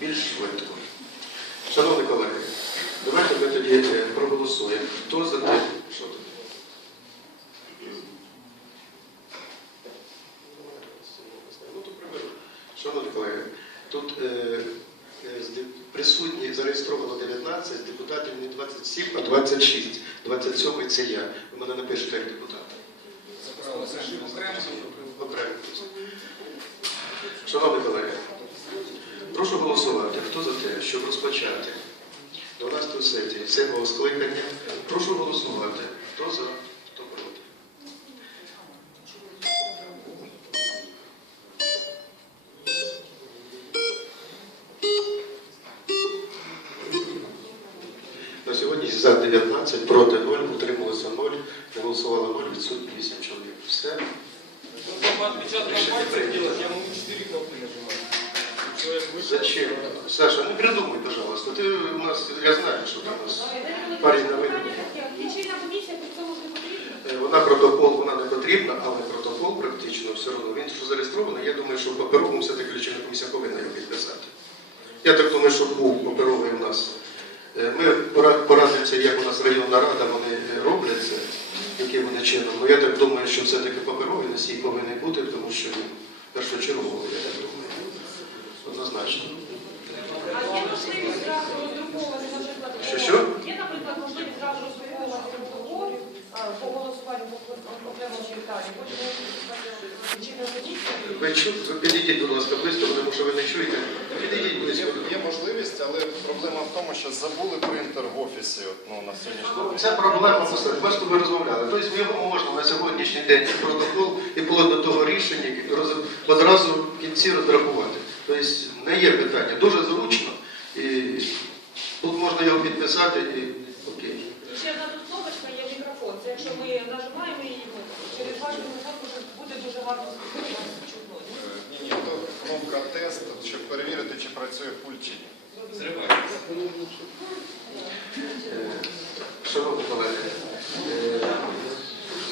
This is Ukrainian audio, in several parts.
більш швидко. Шановні колеги, давайте ми тоді е, проголосуємо. Хто за те? Що тут? Ну. Шановні колеги, тут е, е, присутні зареєстровано 19, депутатів не 27, а 26. 27 це я. Ви мене напишете як депутата. Окремо. Шановні колеги, прошу голосувати. Хто за те, щоб розпочати 12 сесію цього скликання? Прошу голосувати. Хто за, хто проти? На сьогодні за 19, проти 0, утрималося 0, не голосувало Человек вышел. Зачем? Саша, не придумай, пожалуйста. Ты у нас, я знаю, що ти у нас парень на потрібна. Е, Вона протокол, вона не потрібна, але протокол практично все одно. Він що зареєстрований, я думаю, що паперовому все-таки лічильна комісія повинна його підписати. Я так думаю, що був паперовий у нас. Е, Ми порадимося, як у нас районна рада, вони е, роблять це, яким вони чином. Ну я так думаю, що все-таки паперовий носій повинен бути, тому що він першочерговий, я так думаю. Однозначно. А є можливість зразу роздруковувати, наприклад, Що, що? Є, наприклад, можливість зразу роздруковувати а, по голосуванню лічильна комісія. Ви чу- ви підійдіть, будь ласка, близько, тому що ви не чуєте. Підійдіть Є, близько. є можливість, але проблема в тому, що забули принтер в офісі от, ну, на сьогоднішній день. Це проблема посеред. Бачите, ви розмовляли. Тобто в його можна на сьогоднішній день протокол і вплоть до того рішення роз- одразу в кінці розрахувати. Тобто не є питання. Дуже зручно. І тут можна його підписати і окей. І ще одна тут кнопочка є мікрофон. Це якщо ми нажимаємо її, через ваш мікрофон буде дуже гарно спілкуватися чутно. Е, Ні, ні, то кнопка тест, щоб перевірити, чи працює пульт чи ні. Взрывается. Е, Шановні колеги, е,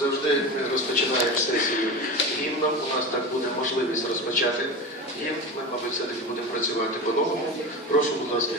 завжди ми розпочинаємо сесію гімном. У нас так буде можливість розпочати гімн. Ми, мабуть, все-таки будемо працювати по-новому. Прошу, будь ласка.